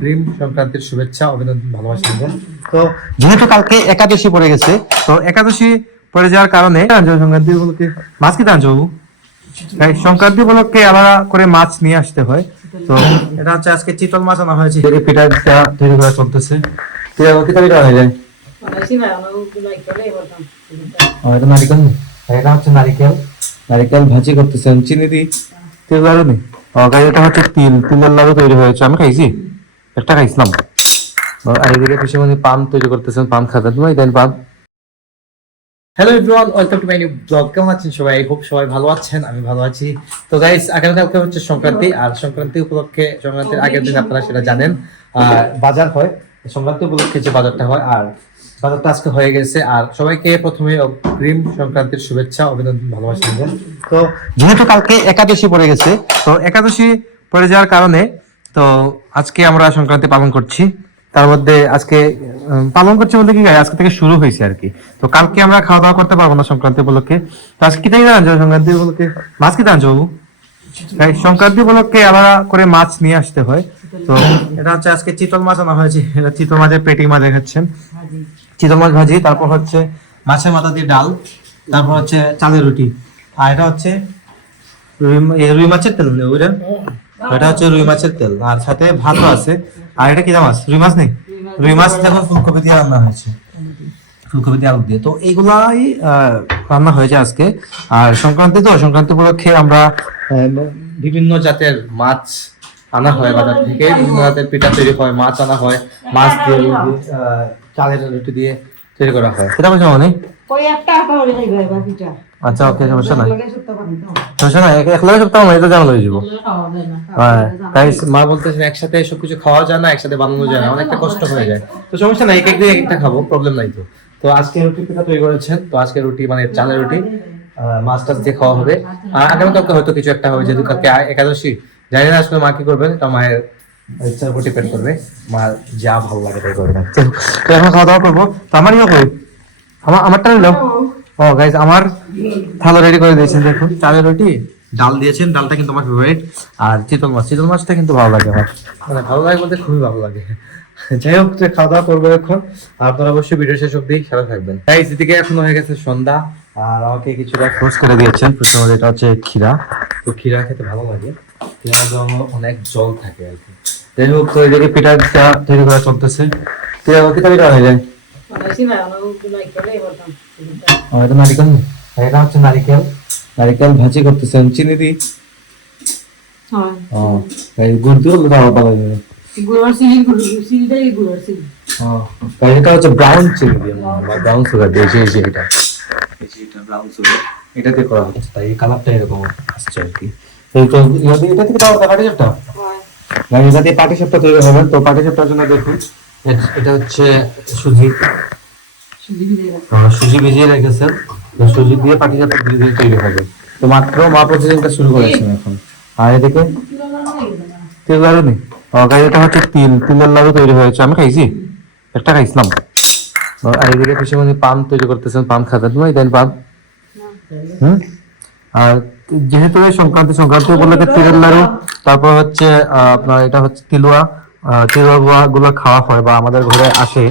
অগ্রিম সংক্রান্তির শুভেচ্ছা, অভিনন্দন, ভালোবাসা নেবেন। তো যেহেতু কালকে একাদশী পড়ে গেছে, তো একাদশী পড়ে যাওয়ার কারণে সংক্রান্তি উপলক্ষে মাছ কিনতে আনছো বাবু? তাই সংক্রান্তি উপলক্ষে আলাদা করে মাছ নিয়ে আসতে হয়। তো এটা হচ্ছে আজকে চিতল মাছ আনা হয়েছে, পিঠা তৈরি করা চলতেছে। পিঠা পিঠা হয়ে যায়। এটা নারিকেল, এটা হচ্ছে নারিকেল, নারিকেল ভাজি করতেছেন চিনি দি। তেল লাড়ু নেই, এটা হচ্ছে তিলের লাড়ু তৈরি হয়েছে, আমি খাইছি, একটা খাইছিলাম। আর এদিকে পিসিমণি পান তৈরি করতেছেন, পান খাবেন তুমি? দেন পান। Hello everyone, welcome to my new blog. কেমন আছেন সবাই? আই হোপ সবাই ভালো আছেন, আমি ভালো আছি। তো গাইস, আগামীকালকে হচ্ছে সংক্রান্তি, আর সংক্রান্তি উপলক্ষে, সংক্রান্তির আগের দিন আপনারা সেটা জানেন, বাজার হয়। সংক্রান্তি উপলক্ষে যে বাজারটা হয়, আর বাজারটা আজকে হয়ে গেছে। আর সবাইকে প্রথমে অগ্রিম সংক্রান্তির শুভেচ্ছা, অভিনন্দন, ভালোবাসা নেবেন। তো যেহেতু কালকে একাদশী পড়ে গেছে, তো একাদশী পড়ে যাওয়ার কারণে তো আজকে আমরা সংক্রান্তি পালন করছি। তার মধ্যে আজকে পালন করছে বলতে কি, আজকে থেকে শুরু হয়েছে আর কি। তো কালকে আমরা খাওয়া দাওয়া করতে পারবো না সংক্রান্তি উপলক্ষে। তো আজকে কি তাই জানো, সংক্রান্তি উপলক্ষে মাছ কিনতে আনছো বাবু? তাই সংক্রান্তি উপলক্ষে আলাদা করে মাছ নিয়ে আসতে হয়। তো এটা হচ্ছে আজকে চিতল মাছ আনা হয়েছে, এটা চিতল মাছের পেটি মাছ দেখাচ্ছেন, চিতল মাছ ভাজি। তারপর হচ্ছে মাছের মাথা দিয়ে ডাল, তারপর হচ্ছে চালের রুটি। আর এটা হচ্ছে রুই মাছের তেল, ওইটা এটা হচ্ছে রুই মাছের তেল, আর সাথে ভাতও আছে। আর এটা কি মাছ? রুই মাছ নেই, রুই মাছ দেখো ফুলকপি দিয়ে রান্না হয়েছে, ফুলকপি দিয়ে আলু দিয়ে। তো এইগুলাই রান্না হয়েছে আজকে। আর সংক্রান্তি, তো সংক্রান্তি উপলক্ষে আমরা বিভিন্ন জাতের মাছ আনা হয় বাজার থেকে, বিভিন্ন জাতের পিঠা তৈরি হয়, মাছ আনা হয়, মাছ দিয়ে চালের রুটি দিয়ে তৈরি করা হয়। সেটা বলছো মানে? আচ্ছা, ওকে, সমস্যা নাই, সমস্যা নাই, একলা সপ্তাহ মানে এটা জানা হয়ে যাবো। হ্যাঁ, তাই মা বলতেছেন একসাথে সবকিছু খাওয়া যায় না, একসাথে বানানো যায় না, অনেকটা কষ্ট হয়ে যায়। তো সমস্যা নাই, এক এক দিন এক একটা খাবো, প্রবলেম নাই। তো তো আজকে রুটি পিঠা তৈরি করেছেন, তো আজকে রুটি মানে চালের রুটি, মাছ টাছ দিয়ে খাওয়া হবে। আর আগামীকালকে হয়তো কিছু একটা হবে, যেহেতু কালকে একাদশী। জানি না আসলে মা কি করবেন, তা মায়ের ইচ্ছার উপর ডিপেন্ড করবে, মার যা ভালো লাগে তাই করবে। তো এখন খাওয়া দাওয়া করবো। তো আমার ইয়ে কই, আমারটা নিলাম। ও গাইজ, আমার থালা রেডি করে দিয়েছেন, দেখুন চালের রুটি, ডাল দিয়েছেন, ডালটা কিন্তু আমার ফেভারিট। আর চিতল মাছ, চিতল মাছটা কিন্তু ভালো লাগে আমার, মানে ভালো লাগে বলতে খুবই ভালো লাগে। যাই হোক, খাওয়া দাওয়া করবো এখন। আর আপনারা অবশ্যই ভিডিও শেষ অব্দি সাথে থাকবেন। তাই এদিকে এখন হয়ে গেছে সন্ধ্যা, আর আমাকে কিছুটা ফ্রোজ করে দিয়েছেন। প্রথমে এটা হচ্ছে ক্ষীরা, তো ক্ষীরা খেতে ভালো লাগে, ক্ষীরার জন্য অনেক জল থাকে আর কি। যাই হোক, তো এদিকে পিঠা তৈরি করা চলতেছে। পিঠা পিঠা হয়ে যায়। এটা নারিকেল, এটা হচ্ছে নারিকেল, নারিকেল ভাজি করতেছেন চিনি দি। গুড় দিয়ে ভালো লাগে। এটা হচ্ছে ব্রাউন চিনি দিয়ে, ব্রাউন সুগার দিয়ে, এটা ব্রাউন সুগার, এটা দিয়ে করা হচ্ছে, তাই কালারটা এরকম আসছে আর কি। তো এটা থেকে পাটি সাপটা, এটা দিয়ে পাটি সাপটা তৈরি হবে। তো পাটি সাপটার জন্য দেখুন, এটা হচ্ছে সুজি, সুজি ভিজিয়ে রেখেছেন। তো সুজি দিয়ে পাটি সাপটা তৈরি হবে। তো মাত্র মা প্রতিদিনটা শুরু করেছেন এখন। আর এদিকে তেল লাড়ু নেই, এটা হচ্ছে তিলের লাড়ু তৈরি হয়েছে, আমি খাইছি, একটা খাইছিলাম। আর এদিকে পিসিমণি পান তৈরি করতেছেন, পান খাবেন তুমি? দেন পান। আর যেহেতু এই সংক্রান্তি, সংক্রান্তি উপলক্ষে তিলের লাড়ু, তারপর হচ্ছে আপনার এটা হচ্ছে তিলুয়া, তিলুয়া গুলো খাওয়া হয় বা আমাদের ঘরে আসে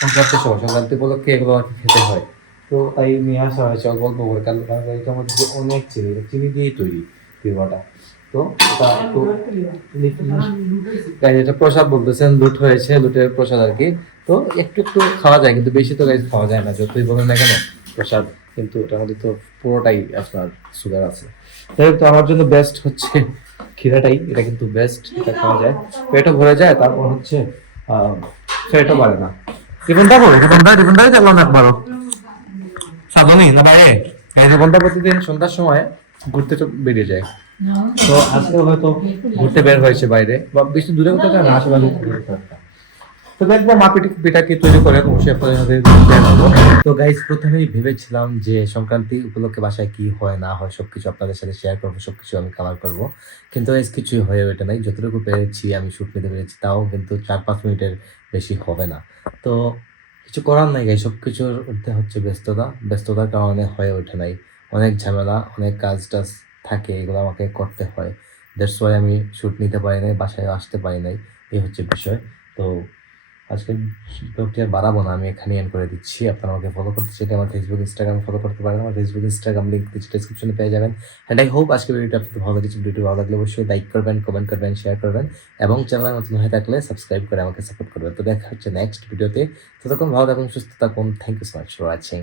সংক্রান্তির সময়, সংক্রান্তি উপলক্ষে এগুলো আর কি খেতে হয়। তো তাই নিয়ে আসা হয়েছে অল্প অল্প করে, কারণ এটার মধ্যে অনেক চিনি, চিনি দিয়েই তৈরি তিলুয়াটা। তো এটা একটু এটা প্রসাদ বলতেছেন, লুট হয়েছে, লুটের প্রসাদ আর কি। তো একটু একটু খাওয়া যায়, কিন্তু বেশি তো গাইজ খাওয়া যায় না, যতই বলেন না কেন প্রসাদ, কিন্তু ওটার মধ্যে তো পুরোটাই আপনার সুগার আছে। যাই হোক, তো আমার জন্য বেস্ট হচ্ছে ক্ষীরাটাই, এটা কিন্তু বেস্ট, এটা খাওয়া যায়, পেটও ভরে যায়, তারপর হচ্ছে ফ্যাটও বাড়ে না। টিফিনটা করো, টিফিনটাই দেখলাম একবারও সাধনী না বাইরে। এই জীবনটা প্রতিদিন সন্ধ্যার সময় ঘুরতে বেরিয়ে যায়। তো আজকে হয়তো ঘুরতে বের হয়েছে বাইরে, বা বেশি দূরে কোথাও যায় না, আশেপাশে একটা। তো দেখবো মা পিঠা কি তৈরি করে, অবশ্যই আপনাদের সাথে share করবো। তো গাইস, প্রথমেই ভেবেছিলাম যে সংক্রান্তি উপলক্ষে বাসায় কি হয় না হয় সবকিছু আপনাদের সাথে শেয়ার করবো, সবকিছু আমি কাভার করবো। কিন্তু গাইস, কিছুই হয়ে ওঠে নাই, যতটুকু পেরেছি আমি শুট নিতে পেরেছি, তাও কিন্তু 4-5 মিনিটের বেশি হবে না। তো কিছু করার নাই গাইস, সবকিছুর মধ্যে হচ্ছে ব্যস্ততা, ব্যস্ততার কারণে হয়ে ওঠে নাই। অনেক ঝামেলা, অনেক কাজ টাজ থাকে, এগুলো আমাকে করতে হয়। দ্যাটস ওয়াই আমি শ্যুট নিতে পারি নাই, বাসায় আসতে পারি নাই, এই হচ্ছে বিষয়। তো আজকে ব্লগটি আর বাড়াবো না, আমি এখানে এন্ড করে দিচ্ছি। আপনারা আমাকে ফলো করতে চাইলে আমার ফেসবুক ইনস্টাগ্রাম ফলো করতে পারেন, আমার ফেসবুক ইনস্টাগ্রাম লিঙ্ক ডিসক্রিপশনে পেয়ে যাবেন। অ্যান্ড আই হোপ আজকে ভিডিওটা আপনাদের ভালো লেগেছে। ভিডিওটি ভালো লাগলে অবশ্যই লাইক করবেন, কমেন্ট করবেন, শেয়ার করবেন এবং চ্যানেল নতুন হয়ে থাকলে সাবস্ক্রাইব করে আমাকে সাপোর্ট করবেন। তো দেখা হচ্ছে নেক্সট ভিডিওতে। ততক্ষণ ভালো থাকুন, সুস্থ থাকুন। Thank you so much for watching.